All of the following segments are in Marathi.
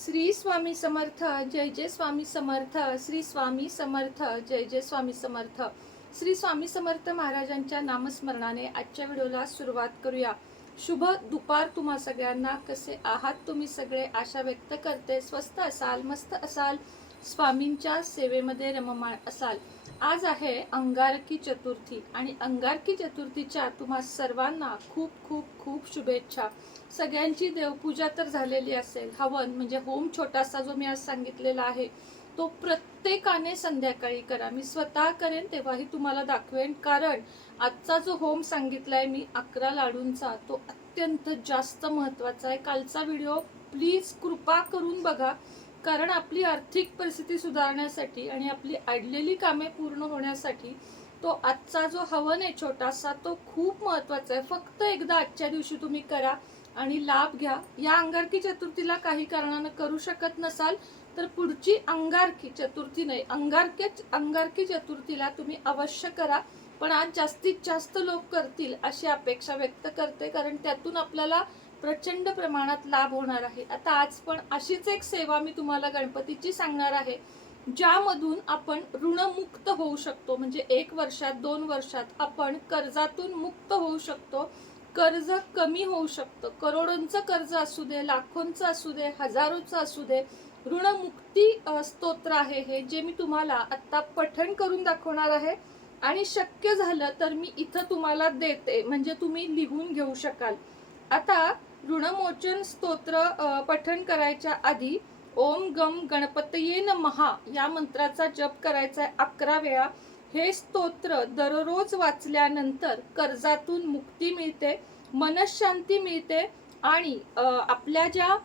श्री स्वामी समर्थ जय जय स्वामी समर्थ श्री स्वामी समर्थ जय जय स्वामी समर्थ श्री स्वामी समर्थ महाराजांच्या नामस्मरणाने आजच्या व्हिडिओला सुरुवात करूया। शुभ दुपार तुम्हा सगळ्यांना। कसे आहात तुम्ही सगळे? आशा व्यक्त करते स्वस्त असाल, मस्त असाल, स्वामींच्या सेवेमध्ये रममाण असाल। आज आहे अंगारकी चतुर्थी आणि अंगारकी चतुर्थीच्या तुम्हा सर्वांना खूप खूप खूप शुभेच्छा। सगळ्यांची देवपूजा तर झालेली असेल। हवन म्हणजे होम छोटासा जो मी आज सांगितलेला आहे तो प्रत्येकाने संध्याकाळी करा। मी स्वतः करेन तेव्हाही तुम्हाला दाखवेन, कारण आजचा जो होम सांगितलाय मी 11 लाडूंचा तो अत्यंत जास्त महत्त्वाचा आहे। कालचा व्हिडिओ प्लीज कृपा करून बघा, कारण आपली आर्थिक परिस्थिती सुधारण्यासाठी आणि आपली अडलेली कामे पूर्ण होण्यासाठी तो आजचा जो हवन आहे छोटासा तो खूप महत्त्वाचा आहे। फक्त एकदा आजच्या दिवशी तुम्ही करा आणि लाभ घ्या। या अंगारकी चतुर्थीला काही कारणानं करू शकत नसाल तर पुढची अंगारकी चतुर्थी नाही, अंगारकी चतुर्थीला तुम्ही अवश्य करा। पण आज जास्तीत जास्त लोक करतील अशी अपेक्षा व्यक्त करते, कारण त्यातून आपल्याला प्रचंड प्रमाणात लाभ होणार आहे। आता आज पण अशीच एक सेवा मी तुम्हाला गणपतीची सांगणार आहे, ज्यामधून आपण ऋणमुक्त होऊ शकतो। म्हणजे 1 वर्षात 2 वर्षात आपण कर्जातून मुक्त होऊ शकतो। कर्ज कमी होऊ शकतं। करोडोंचं कर्ज असू दे, लाखोंचं असू दे, हजारोचं असू दे, ऋणमुक्ती स्तोत्र आहे हे, जे मी तुम्हाला आता पठण करून दाखवणार आहे। आणि शक्य झालं तर मी इथं तुम्हाला देते, म्हणजे तुम्ही लिहून घेऊ शकाल। आता ऋणमोचन स्तोत्र पठण करायच्या आधी ओम गम गणपतये नमः या मंत्राचा जप करायचा आहे 11 वेळा। हे स्तोत्र दररोज वाचल्यानंतर कर्जातून मुक्ती मिळते, मनशांती मिळते आणि आपल्या ज्या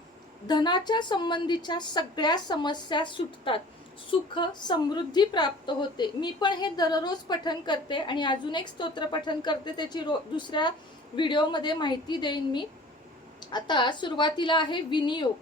धनाच्या संबंधीच्या सगळ्या समस्या सुटतात, सुख समृद्धी प्राप्त होते। मी पण हे दररोज पठण करते आणि अजून एक स्तोत्र पठण करते, त्याची दुसऱ्या व्हिडिओमध्ये माहिती देईन मी। आता सुरुवातीला आहे विनियोग।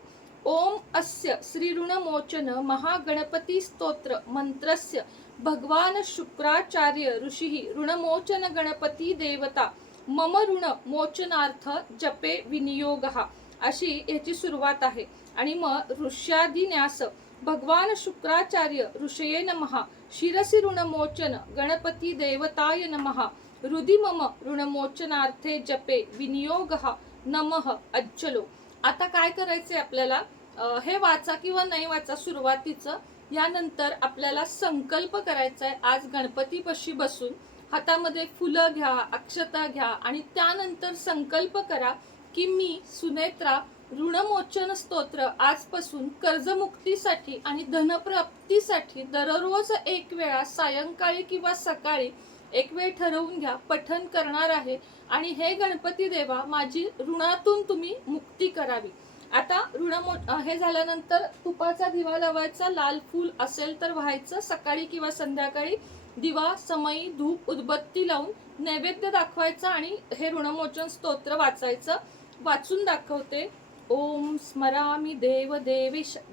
ओम अस्य श्री ऋणमोचन महागणपती स्तोत्र मंत्रस्य भगवान शुक्राचार्य ऋषी ऋणमोचन गणपती देवता मम ऋण मोचनार्थ जपे विनियोगः अशी याची सुरुवात आहे। आणि मग ऋष्यादिन्यास भगवान शुक्राचार्य ऋषये नमः शिरसी ऋणमोचन गणपती देवताय नमः हृदि मम ऋणमोचनार्थे जपे विनियोगः नमः अज्जलो। आता काय करायचंय आपल्याला, हे वाचा किंवा नाही वाचा सुरुवातीचं। यानंतर आपल्याला संकल्प करायचा आहे। आज गणपतीपाशी बसून हातामध्ये फुलं घ्या, अक्षता घ्या आणि त्यानंतर संकल्प करा की मी सुनेत्रा ऋणमोचन स्तोत्र आजपासून कर्जमुक्तीसाठी आणि धनप्राप्तीसाठी दररोज 1 वेळा सायंकाळी किंवा सकाळी 1 वेळ ठरवून घ्या, पठण करणार आहे। आणि हे गणपती देवा माझी ऋणातून तुम्ही मुक्ती करावी। आता हे झाल्यानंतर तुपाचा दिवा लावायचा, लाल फूल असेल तर व्हायचं, सकाळी किंवा संध्याकाळी दिवा समयी धूप उदबत्ती लावून नैवेद्य दाखवायचा आणि हे ऋणमोचन स्तोत्र वाचायचं। वाचून दाखवते। ओम स्मरामि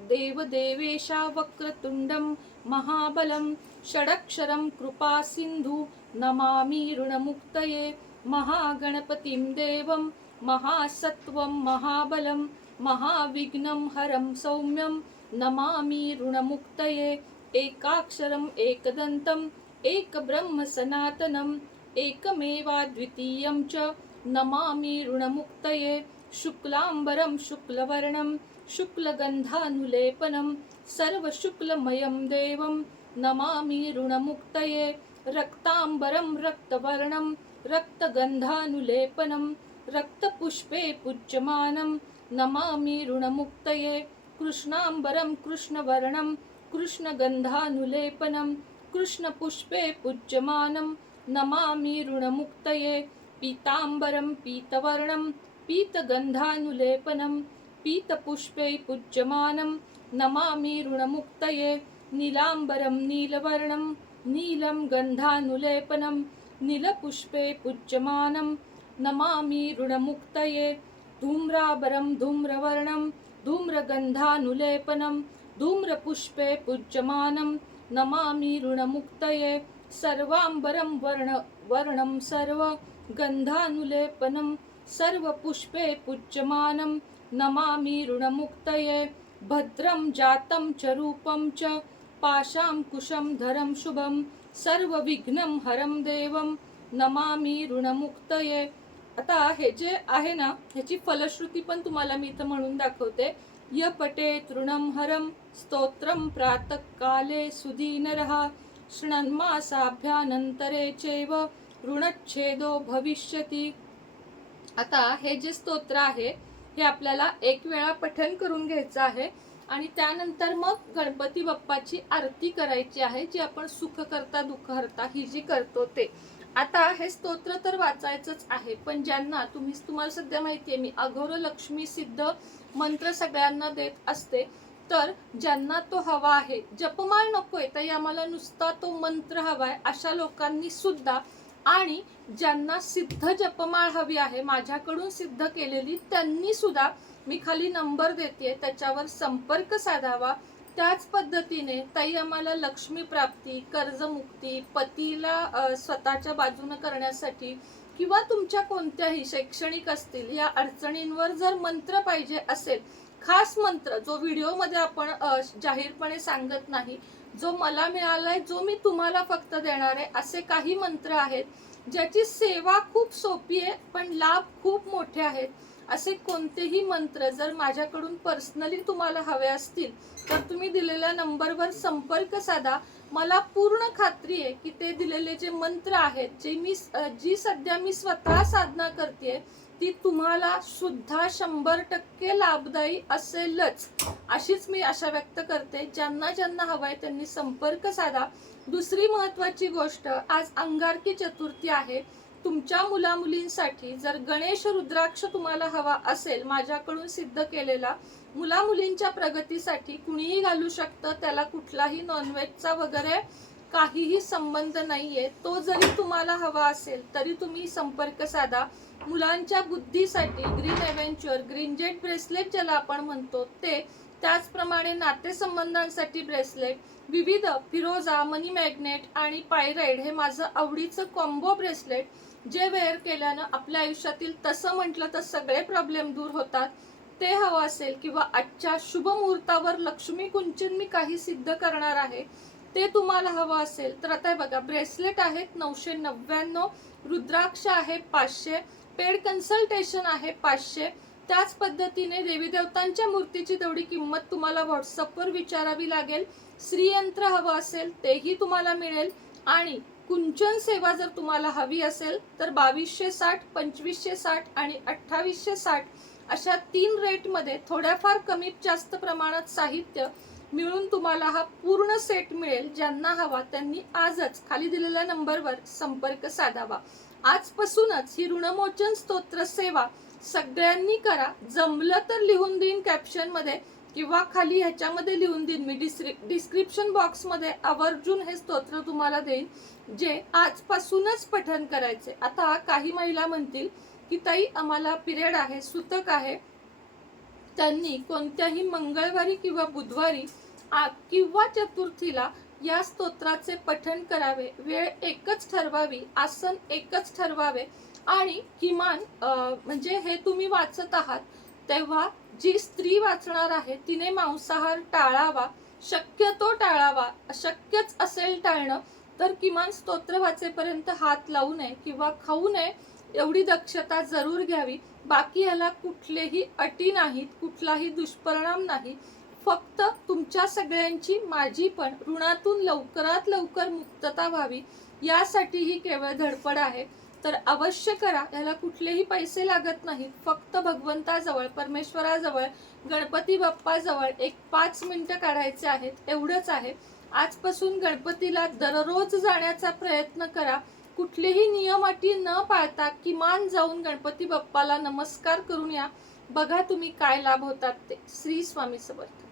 देवदेवेशा वक्रतुंडम महाबलम षडक्षरम कृपा सिंधु नमामि ऋणमुक्तये महागणपतिं देवं महासत्वं महाबलं महाविघ्नं हरं सौम्यं नमामि ऋणमुक्तये एकाक्षरम् एकदन्तम् एकब्रह्म सनातनम् एकमेवाद्वितीयं च नमामि ऋणमुक्तये शुक्लांबरं शुक्लवर्णं शुक्लगन्धानुलेपनं सर्वशुक्लमयं देवं नमामि ऋणमुक्तये रक्तांबरं रक्तवर्णं रक्तगन्धानुलेपनं रक्तपुष्पे पूज्यमानं नमामि ऋणमुक्तये कृष्णांबरं कृष्णवर्णं कृष्णगन्धानुलेपनं कृष्णपुष्पे पूज्यमानं नमामि ऋणमुक्तये पीतांबरं पीतवर्णं पीतगन्धानुलेपनं पीतपुष्पे पूज्यमानं नमामि ऋणमुक्तये नीलांबरं नीलवर्णं नीलं गन्धानुलेपनं नीलपुष्पे पूज्यमानं नमामि ऋणमुक्तये धूम्राबरं धूम्रवर्णं धूम्रगन्धानुलेपनं धूम्रपुष्पे पूज्यमानं नमामि ऋणमुक्तये सर्वांबरं वर्णं सर्वगन्धानुलेपनं सर्वपुष्पे पूज्यमानं नमामि ऋणमुक्तये भद्रं जातं च रूपं च पाशां कुशं धरं शुभं सर्वविघ्नं हरं देवं नमामि ऋणमुक्तये. आता हे जे आहे ना, ह्याची फलश्रुती पण तुम्हाला मी इथं म्हणून दाखवते. य पठेत ऋणं हरं स्तोत्रं प्रातःकाले सुदीनरः शृण्वन्मासाभ्यानन्तरे चैव ऋणच्छेदो भविष्यति. आता हे जे स्तोत्र आहे हे आपल्याला एक वेळा पठण करून घ्यायचं आहे आणि त्यानंतर मग गणपती बाप्पाची आरती करायची आहे, जी आपण सुख करता दुःख हरता ही जी करतो ते. आता हे स्तोत्र तर वाचायचंच आहे, पण ज्यांना तुम्हाला सध्या माहितीये मी अघोर लक्ष्मी सिद्ध मंत्र सगळ्यांना देत असते, तर ज्यांना तो हवा आहे, जपमाळ नकोय ताई आम्हाला नुसता तो मंत्र हवाय अशा लोकांनी सुद्धा, आणि ज्यांना सिद्ध जपमाळ हवी आहे माझ्याकडून सिद्ध केलेली, त्यांनी सुद्धा मी खाली नंबर देते त्याच्यावर संपर्क साधावा. त्याच पद्धतीने ताई आम्हाला लक्ष्मी प्राप्ती, कर्जमुक्ती, पतीला स्वतःच्या बाजूने करण्यासाठी किंवा तुमच्या कोणत्याही शैक्षणिक असतील या अडचणींवर जर मंत्र पाहिजे असेल, खास मंत्र जो व्हिडिओमध्ये आपण जाहीरपणे सांगत नाही, जो मला मिळालाय, जो मी तुम्हाला फक्त देणार आहे, असे काही मंत्र आहेत ज्याची सेवा खूप सोपी आहे पण लाभ खूप मोठे आहेत. असे कोणतेही मंत्र जर माझ्याकडून पर्सनली तुम्हाला हवे असतील तर तुम्ही दिलेल्या नंबरवर संपर्क साधा. मला पूर्ण खात्री आहे की ते दिलेले जे मंत्र आहेत, जी सध्या मी स्वतः साधना करते, ती तुम्हाला सुद्धा 100% लाभदायी असेलच, अशीच मी आशा व्यक्त करते. ज्यांना ज्यांना हवाय त्यांनी संपर्क साधा. दुसरी महत्वाची गोष्ट, आज अंगारकी चतुर्थी आहे. तुमच्या मुलामुलींसाठी जर गणेश रुद्राक्ष तुम्हाला हवा असेल, माझ्याकडून सिद्ध केलेला, मुलामुलींच्या प्रगतीसाठी कुणीही घालू शकतं, त्याला कुठलाही नॉनव्हेजचा वगैरे काहीही संबंध नाहीये. तो जरी तुम्हाला हवा असेल तरी तुम्ही संपर्क साधा. मुलांच्या बुद्धीसाठी ग्रीन एव्हेंचर, ग्रीन जेट ब्रेसलेट ज्याला आपण म्हणतो ते, त्याचप्रमाणे नातेसंबंधांसाठी ब्रेसलेट, विविध फिरोजा, मनी मॅग्नेट आणि पायराइड हे माझं आवडीचं कॉम्बो ब्रेसलेट, जे वेअर केल्यानं आपल्या आयुष्यातील तसं म्हटलं तर सगळे प्रॉब्लेम दूर होतात, ते हवं असेल, किंवा आजच्या शुभ मुहूर्तावर लक्ष्मी कुंचन मी काही सिद्ध करणार आहे ते तुम्हाला हवं असेल तर आता बघा, ब्रेसलेट आहेत 999, रुद्राक्ष आहे 500, पेड कन्सल्टेशन आहे 500. त्याच पद्धतीने देवी देवतांच्या मूर्तीची तेवढी किंमत तुम्हाला व्हॉट्सअपवर विचारावी लागेल. श्रीयंत्र हवं असेल तेही तुम्हाला मिळेल, आणि कुंचन सेवा जर तुम्हाला हवी असेल तर 2260, 2560 आणि 2860 अशा 3 रेटमध्ये थोड्याफार कमी जास्त प्रमाणात साहित्य मिळून तुम्हाला हा पूर्ण सेट मिळेल. ज्यांना हवा त्यांनी आजच खाली दिलेल्या नंबरवर संपर्क साधावा. आजपासूनच ही ऋणमोचन स्तोत्र सेवा सगळ्यांनी करा. जमलं तर लिहून देईन कॅप्शन मध्ये किंवा खाली ह्याच्यामध्ये लिहून देईन मी, डिस्क्रिप्शन बॉक्स मध्ये आवर्जून हे स्तोत्र तुम्हाला देईन, जे आजपासूनच पठण करायचे. आता काही महिला म्हणतील की ताई आम्हाला पिरियड आहे, सुतक आहे, त्यांनी कोणत्याही मंगळवारी किंवा बुधवारी किंवा चतुर्थीला या स्तोत्राचे पठण करावे. वेळ एकच ठरवावी, आसन एकच ठरवावे, आणि किमान म्हणजे हे तुम्ही वाचत आहात तेव्हा जी स्त्री वाचणार आहे तिने मांसाहार टाळावा, शक्यतो टाळावा. अशक्यच असेल टाळणं तर किमान स्तोत्र वाचेपर्यंत हात लावू नये किंवा खाऊ नये, एवढी दक्षता जरूर घ्यावी. बाकी याला कुठलेही अटी नाहीत, कुठलाही दुष्परिणाम नाही. फक्त तुमच्या सगळ्यांची, माझी पण, ऋणातून लवकरात लवकर मुक्तता व्हावी यासाठी ही केवळ धडपड आहे. तर अवश्य करा. याला कुठलेही पैसे लागत नाहीत. फक्त भगवंताजवळ, परमेश्वराजवळ, गणपती बाप्पाजवळ एक 5 मिनिटं काढायचे आहेत, एवढंच आहे. आजपासून गणपतीला दररोज जाण्याचा प्रयत्न करा. कुठलेही नियम अटी न पाळता किमान जाऊन गणपती बाप्पाला नमस्कार करून या. बघा तुम्ही काय लाभ होतात ते. श्री स्वामी समर्थ.